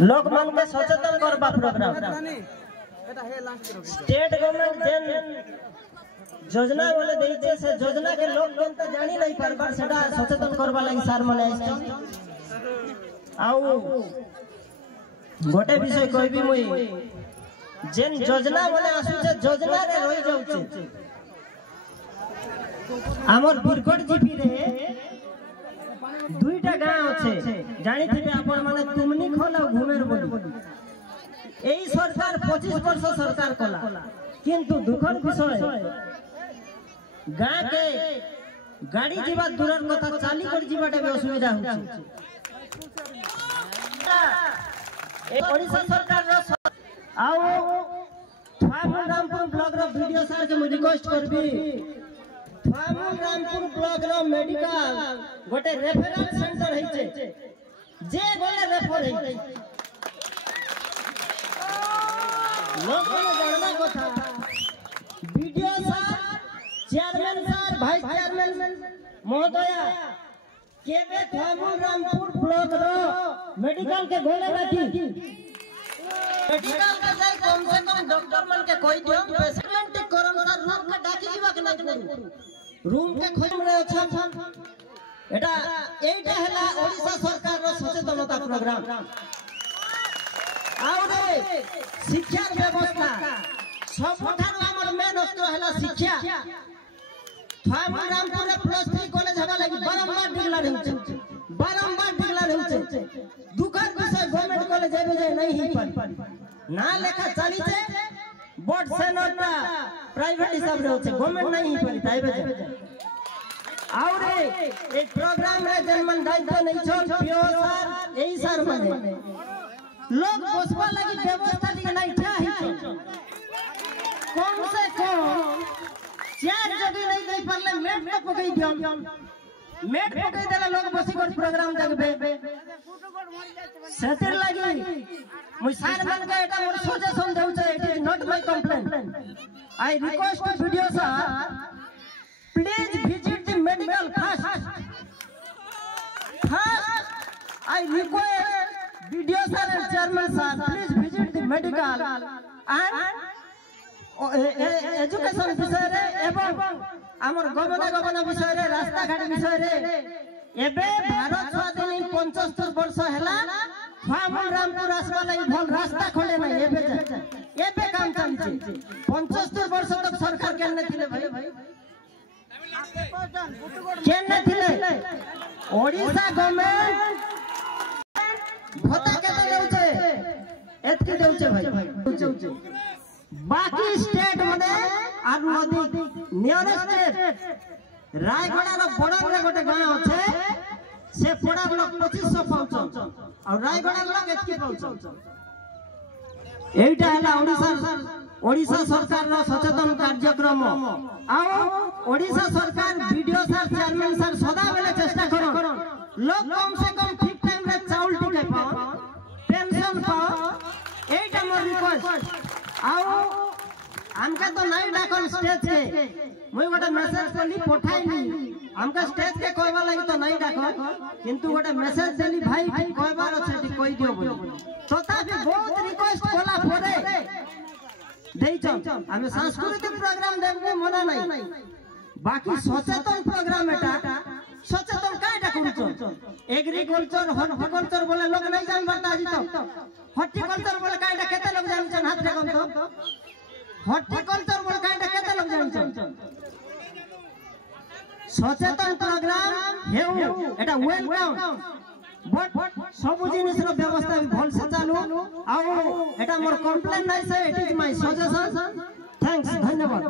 लोक मन के सचेतन करबा प्रोग्राम स्टेट गवर्नमेंट जेन योजना वाले देइछे से योजना के लोग मन तो जानि नहीं पारबा सेटा सचेतन करबा लागि सार माने आइछ आउ गोटे विषय कहबी मुई जेन योजना माने आसु छे योजना रे रहि जाउ छे हमर बिरगढ़ जीपी रे दुईटा गाँव अच्छे जानी थे आपण माने तुमनी खोला घूमेर बोली एई सरकार 25 वर्ष सरकार कला किंतु दुखर विषय गाँ के गाड़ी जीवा दूरर कथा चाली कर जीवाटे भी असुविधा होछि ए ओडिशा सरकार रो आउ रामपुर ब्लॉक रो वीडियो सार के मुझे रिक्वेस्ट करबी रामपुर ब्लॉक रो मेडिकल गोटे रेफरल सेंटर है जे बोले रेफर है लोग जानना कथा video sir chairman sir vice chairman महोदया केबे रामपुर ब्लॉक रो मेडिकल के गोले बैठी मेडिकल का जाय कम से कम डॉक्टर मन के कोई दियो पेशेंट के कोरोना रूम में डाकी जीवा के नहीं रूम के खोज रे अच्छा एटा एटा हला ओडिशा सरकार रो सचेतनता प्रोग्राम आउ रे शिक्षा व्यवस्था सबठारो हमर मेन अस्त्र हला शिक्षा रामपुर रे +3 कॉलेज हवा लागि बारंबार डिक्लेयर होउछे दुखर विषय गवर्नमेंट कॉलेज एबे जे नहीं ही पारी ना लेखा चली छे बोर्ड से नोटा प्राइवेट हिसाब रे होछे गवर्नमेंट नहीं ही पारी ताइबे जे और एक प्रोग्राम रे जनमन दायित्व नहीं छोड़ पियो सर एई सर माने लोग बसबा लागि व्यवस्था ठीक नहीं ठा ही कम से कम चार जगह नहीं दे परले मेट तो पकई दियो मेट पकई देला लोग बसी कर प्रोग्राम देखबे सेतिर लागि मुई सार मन के एटा मोर सजेशन देउ छै it is not my complaint I request video sir please visit the medical first I request video sir and chairman sir please visit the medical and education विषय रे एवं हमर गमना विषय रे रास्ता घाट विषय रे एबे भारत स्वाधीन 75 वर्ष हैला रामपुर आसबा लागि भल रास्ता खोले नहीं एबे काम चली 75 वर्ष तक सरकार केने थिले भाई केने थिले ओडिशा गवर्नमेंट भत्ता केते देउछे एतकी देउछे भाई बाकी स्टेट मने आर नदी नियरेस्ट स्टेट रायगढ़ रो बड़ा रे गोटे गांव अछि से पड़ा लोग 2500 पाउछन और रायगढ़ लोग एतकी पाउछन एटा हला ओडिशा सरकार रो सचेतन कार्यक्रम आउ ओडिशा सरकार वीडियो सर चेयरमैन सर सदा बेले चेष्टा करो लोग कम से कम ठीक टाइम रे चाउल टिके पाओ पेंशन पाओ एटा मोर रिक्वेस्ट आउ हमका तो नहीं डाकन स्टेज के मुई गोटे मेसेज कली पठाइली हमका स्टेज के कहबा लागि तो नहीं डाकन किंतु गोटे मेसेज देली भाई कहबार अछि कहि दियो बोली तथापि बहुत रिक्वेस्ट कोला परे देइछन हमें सांस्कृतिक प्रोग्राम देखबे मना नहीं बाकी सचेतन प्रोग्राम एटा सचेतन काटा करूछन एग्रीकल्चर हॉर्टिकल्चर बोले लोग नहीं जान बता जी तो हॉर्टिकल्चर बोले काटा केते लोग जानछन हाथ देखम तो हॉर्टिकल्चर बोले काटा केते लोग जानछन सचेतन प्रोग्राम हेउ एटा वेलकम बट सब जिनिस रो व्यवस्था भी भल से चालू आउ एटा मोर कंप्लेंट नै से it is my suggestion thanks धन्यवाद।